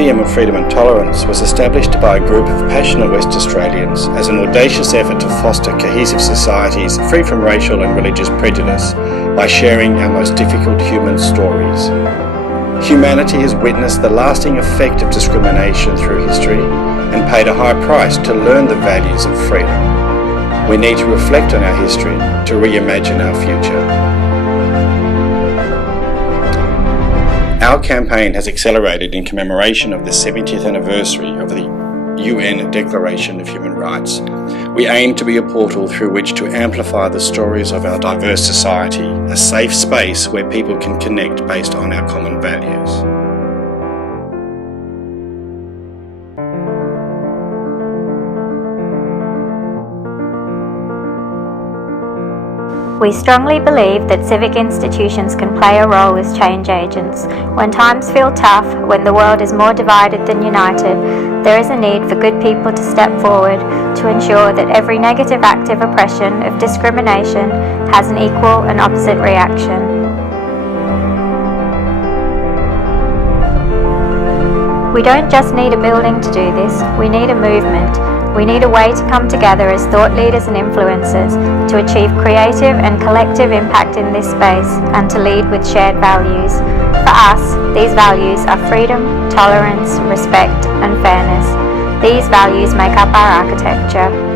Museum of Freedom and Tolerance was established by a group of passionate West Australians as an audacious effort to foster cohesive societies free from racial and religious prejudice by sharing our most difficult human stories. Humanity has witnessed the lasting effect of discrimination through history and paid a high price to learn the values of freedom. We need to reflect on our history to reimagine our future. Our campaign has accelerated in commemoration of the 70th anniversary of the UN Declaration of Human Rights. We aim to be a portal through which to amplify the stories of our diverse society, a safe space where people can connect based on our common values. We strongly believe that civic institutions can play a role as change agents. When times feel tough, when the world is more divided than united, there is a need for good people to step forward to ensure that every negative act of oppression, of discrimination, has an equal and opposite reaction. We don't just need a building to do this, we need a movement. We need a way to come together as thought leaders and influencers to achieve creative and collective impact in this space and to lead with shared values. For us, these values are freedom, tolerance, respect and fairness. These values make up our architecture.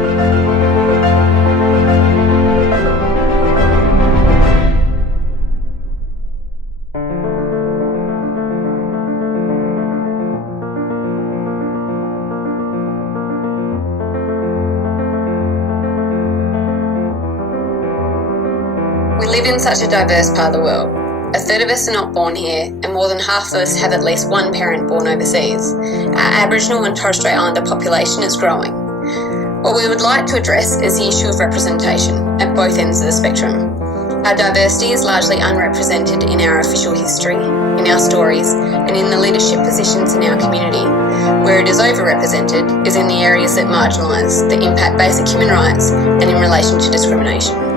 We live in such a diverse part of the world. A third of us are not born here, and more than half of us have at least one parent born overseas. Our Aboriginal and Torres Strait Islander population is growing. What we would like to address is the issue of representation at both ends of the spectrum. Our diversity is largely unrepresented in our official history, in our stories, and in the leadership positions in our community. Where it is overrepresented is in the areas that marginalise, that impact basic human rights, and in relation to discrimination.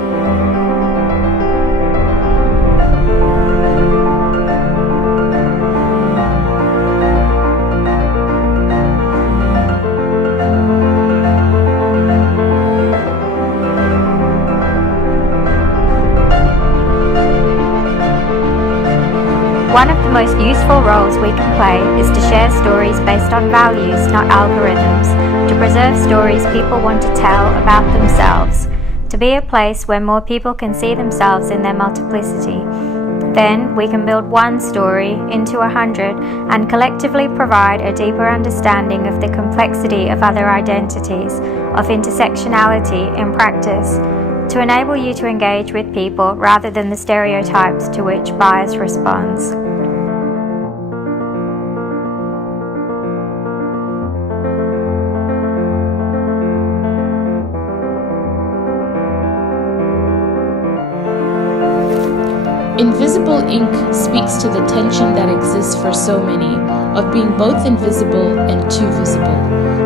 One of the most useful roles we can play is to share stories based on values, not algorithms, to preserve stories people want to tell about themselves, to be a place where more people can see themselves in their multiplicity. Then we can build one story into 100 and collectively provide a deeper understanding of the complexity of other identities, of intersectionality in practice, to enable you to engage with people rather than the stereotypes to which bias responds. Invisible ink speaks to the tension that exists for so many of being both invisible and too visible.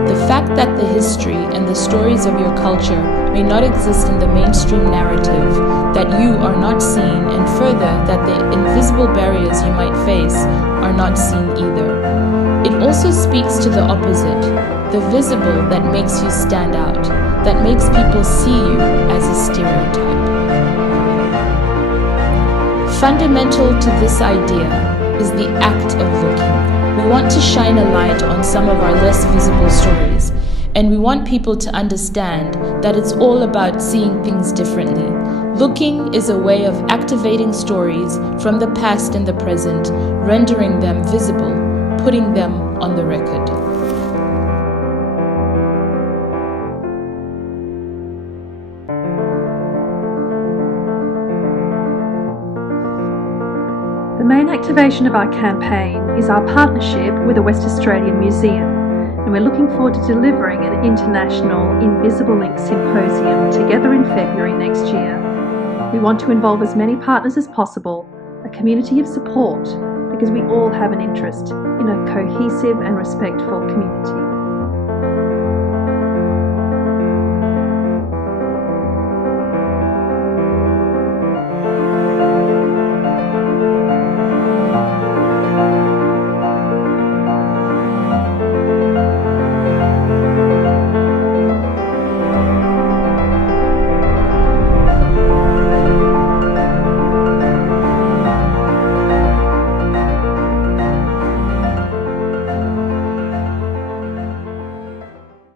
The fact that the history and the stories of your culture may not exist in the mainstream narrative, that you are not seen, and further that the invisible barriers you might face are not seen either. It also speaks to the opposite, the visible that makes you stand out, that makes people see you as a stereotype. Fundamental to this idea is the act of looking. We want to shine a light on some of our less visible stories, and we want people to understand that it's all about seeing things differently. Looking is a way of activating stories from the past and the present, rendering them visible, putting them on the record. The main activation of our campaign is our partnership with the West Australian Museum, and we're looking forward to delivering an international Invisible Ink Symposium together in February next year. We want to involve as many partners as possible, a community of support, because we all have an interest in a cohesive and respectful community.